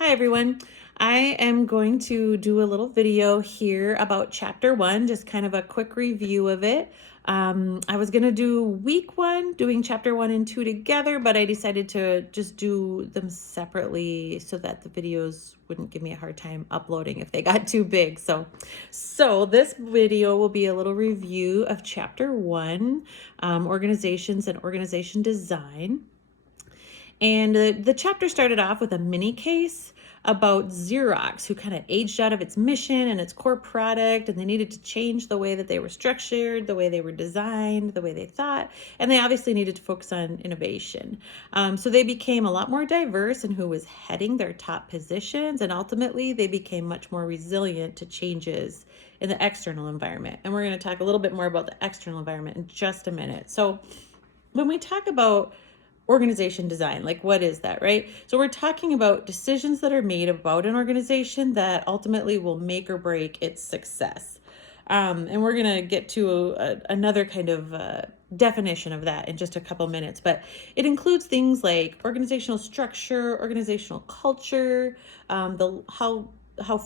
Hi everyone. I am going to do a little video here about chapter 1, just kind of a quick review of it. I was going to do week 1, doing chapter 1 and 2 together, but I decided to just do them separately so that the videos wouldn't give me a hard time uploading if they got too big. So this video will be a little review of chapter 1, organizations and organization design. And the chapter started off with a mini case about Xerox, who kind of aged out of its mission and its core product, and they needed to change the way that they were structured, the way they were designed, the way they thought, and they obviously needed to focus on innovation. So they became a lot more diverse in who was heading their top positions, and ultimately they became much more resilient to changes in the external environment. And we're going to talk a little bit more about the external environment in just a minute. So when we talk about organization design, like what is that, right? So we're talking about decisions that are made about an organization that ultimately will make or break its success. And we're going to get to another kind of definition of that in just a couple minutes, but it includes things like organizational structure, organizational culture, how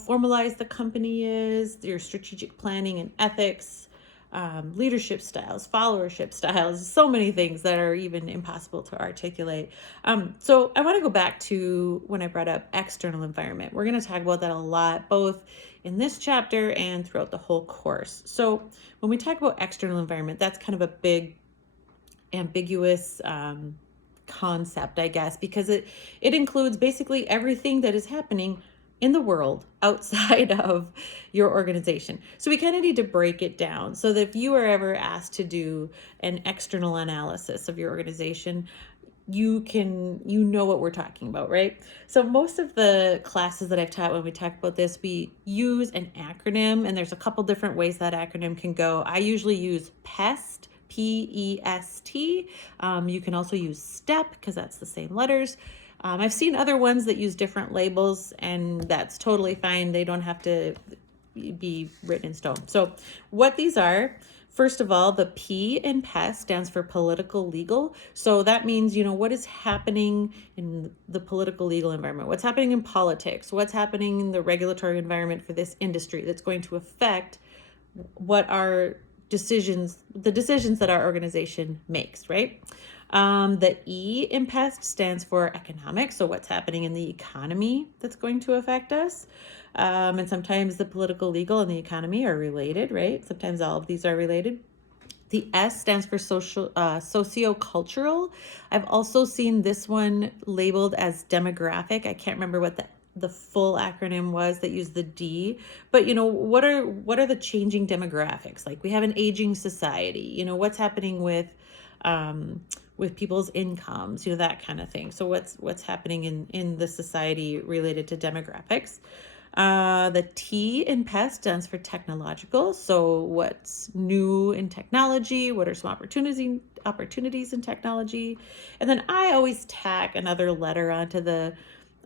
formalized the company is, your strategic planning and ethics, leadership styles, followership styles, so many things that are even impossible to articulate. So I want to go back to when I brought up external environment. We're going to talk about that a lot, both in this chapter and throughout the whole course. So when we talk about external environment, that's kind of a big, ambiguous concept, I guess, because it includes basically everything that is happening in the world outside of your organization. So we kind of need to break it down so that if you are ever asked to do an external analysis of your organization, you know what we're talking about, right? So most of the classes that I've taught, when we talk about this, we use an acronym, and there's a couple different ways that acronym can go. I usually use PEST, P-E-S-T. You can also use STEP because that's the same letters. I've seen other ones that use different labels, and that's totally fine. They don't have to be written in stone. So what these are, first of all, the P in PEST stands for political legal. So that means, what is happening in the political legal environment? What's happening in politics? What's happening in the regulatory environment for this industry that's going to affect what our decisions, the decisions that our organization makes, right? The E in PEST stands for economics. So what's happening in the economy that's going to affect us. And sometimes the political, legal, and the economy are related, right? Sometimes all of these are related. The S stands for sociocultural. I've also seen this one labeled as demographic. I can't remember what the full acronym was that used the D, but what are the changing demographics? Like, we have an aging society, what's happening with people's incomes, that kind of thing. So what's happening in the society related to demographics. The T in PEST stands for technological. So what's new in technology? What are some opportunities in technology? And then I always tack another letter onto the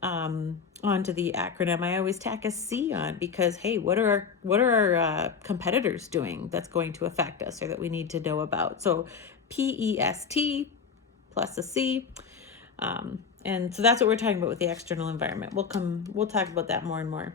acronym. I always tack a C on, because hey, what are our competitors doing that's going to affect us or that we need to know about? So PEST plus a C. And so that's what we're talking about with the external environment. We'll talk about that more and more.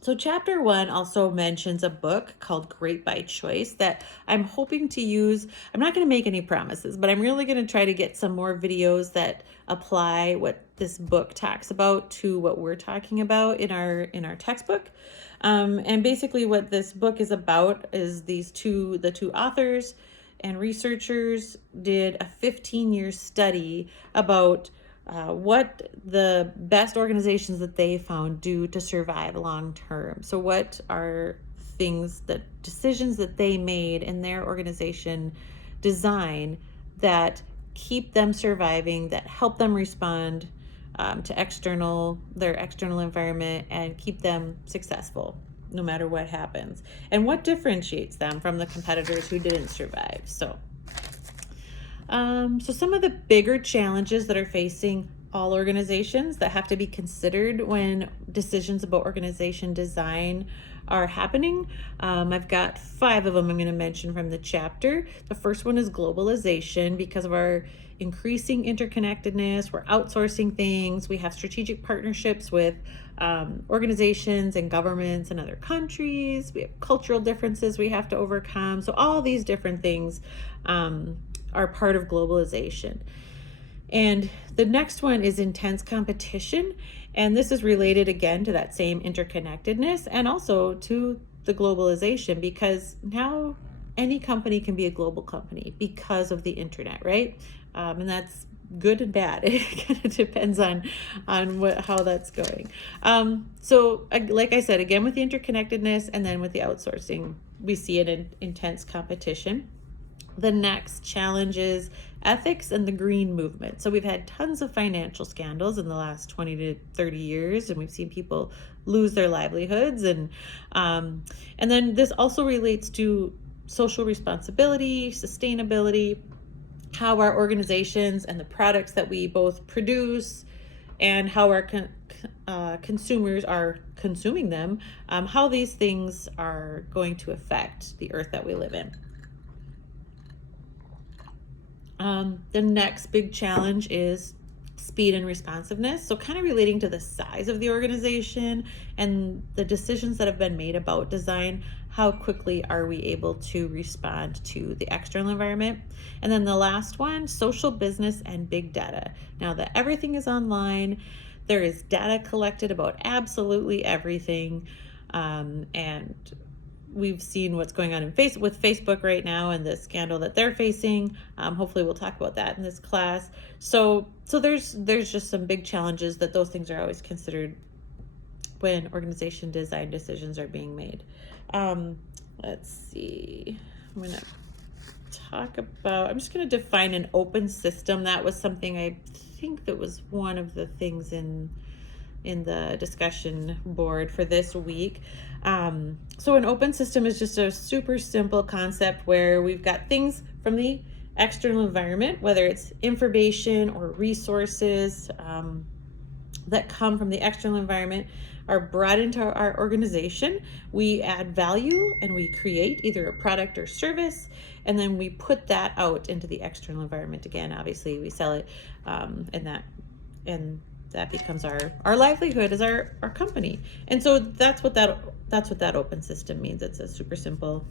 So chapter 1 also mentions a book called Great by Choice that I'm hoping to use. I'm not going to make any promises, but I'm really going to try to get some more videos that apply what this book talks about to what we're talking about in our textbook. And basically what this book is about is the two authors and researchers did a 15-year study about what the best organizations that they found do to survive long term. So what are decisions that they made in their organization design that keep them surviving, that help them respond to their external environment, and keep them successful no matter what happens, and what differentiates them from the competitors who didn't survive. So some of the bigger challenges that are facing all organizations that have to be considered when decisions about organization design are happening. I've got 5 of them I'm going to mention from the chapter. The first one is globalization. Because of our increasing interconnectedness, we're outsourcing things, we have strategic partnerships with organizations and governments in other countries, we have cultural differences we have to overcome. So all these different things are part of globalization. And the next one is intense competition. And this is related again to that same interconnectedness and also to the globalization, because now any company can be a global company because of the internet, right? And that's good and bad. It kind of depends on how that's going. So like I said, again, with the interconnectedness and then with the outsourcing, we see it in intense competition. The next challenge is ethics and the green movement. So we've had tons of financial scandals in the last 20 to 30 years, and we've seen people lose their livelihoods. And then this also relates to social responsibility, sustainability, how our organizations and the products that we both produce and how our consumers are consuming them, how these things are going to affect the earth that we live in. The next big challenge is speed and responsiveness. So kind of relating to the size of the organization and the decisions that have been made about design, how quickly are we able to respond to the external environment? And then the last one, social business and big data. Now that everything is online, there is data collected about absolutely everything. And we've seen what's going on with Facebook right now and the scandal that they're facing. Hopefully we'll talk about that in this class. So there's just some big challenges that those things are always considered when organization design decisions are being made. Let's see. I'm just going to define an open system. That was something I think that was one of the things in the discussion board for this week. So an open system is just a super simple concept where we've got things from the external environment, whether it's information or resources that come from the external environment, are brought into our organization. We add value and we create either a product or service, and then we put that out into the external environment again. Obviously, we sell it, and that becomes our livelihood as our company. And so that's what that open system means. It's a super simple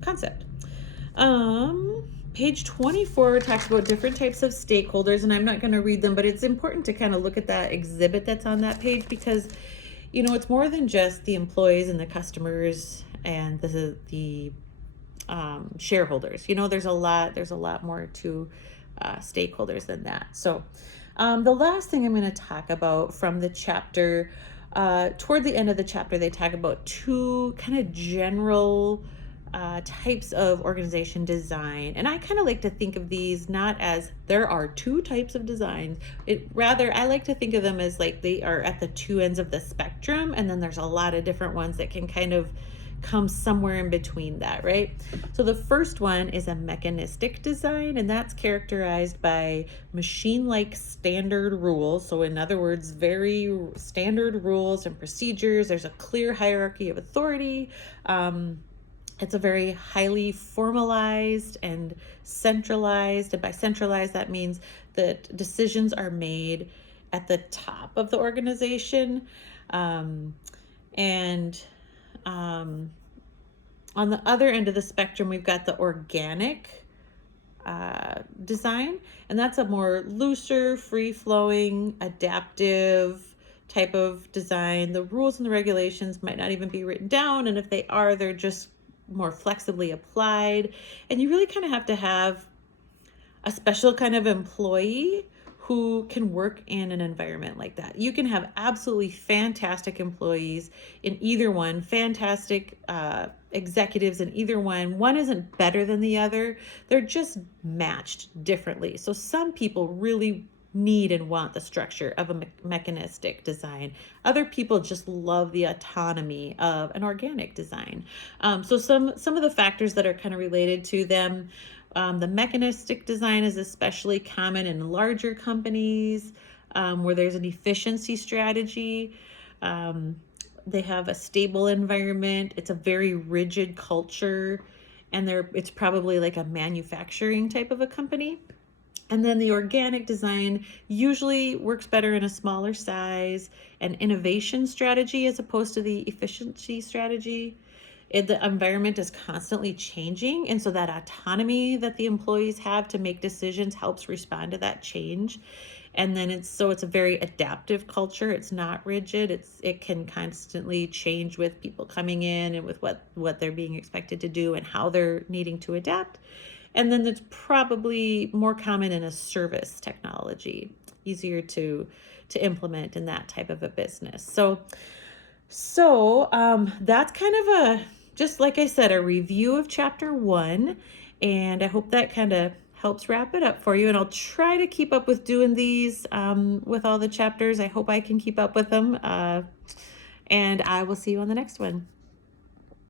concept. Page 24 talks about different types of stakeholders, and I'm not going to read them, but it's important to kind of look at that exhibit that's on that page, because it's more than just the employees and the customers and the shareholders. There's a lot more to stakeholders than that. So the last thing I'm going to talk about from the chapter, toward the end of the chapter, they talk about 2 kind of general types of organization design. And I kind of like to think of these not as there are 2 types of designs. Rather, I like to think of them as like they are at the 2 ends of the spectrum, and then there's a lot of different ones that can kind of come somewhere in between that, right? So the first one is a mechanistic design, and that's characterized by machine-like standard rules. So in other words, very standard rules and procedures. There's a clear hierarchy of authority. It's a very highly formalized and centralized. And by centralized, that means that decisions are made at the top of the organization. On the other end of the spectrum, we've got the organic design, and that's a more looser, free-flowing, adaptive type of design. The rules and the regulations might not even be written down, and if they are, they're just more flexibly applied. And you really kind of have to have a special kind of employee who can work in an environment like that. You can have absolutely fantastic employees in either one, fantastic executives in either one. One isn't better than the other. They're just matched differently. So some people really need and want the structure of a mechanistic design. Other people just love the autonomy of an organic design. So some of the factors that are kind of related to them The mechanistic design is especially common in larger companies where there's an efficiency strategy. Um, they have a stable environment. It's a very rigid culture, and it's probably like a manufacturing type of a company. And then the organic design usually works better in a smaller size and innovation strategy as opposed to the efficiency strategy. The environment is constantly changing, and so that autonomy that the employees have to make decisions helps respond to that change. And then it's a very adaptive culture. It's not rigid. It can constantly change with people coming in and with what they're being expected to do and how they're needing to adapt. And then it's probably more common in a service technology, easier to implement in that type of a business. So that's kind of just like I said, a review of chapter 1, and I hope that kind of helps wrap it up for you. And I'll try to keep up with doing these with all the chapters. I hope I can keep up with them, and I will see you on the next one.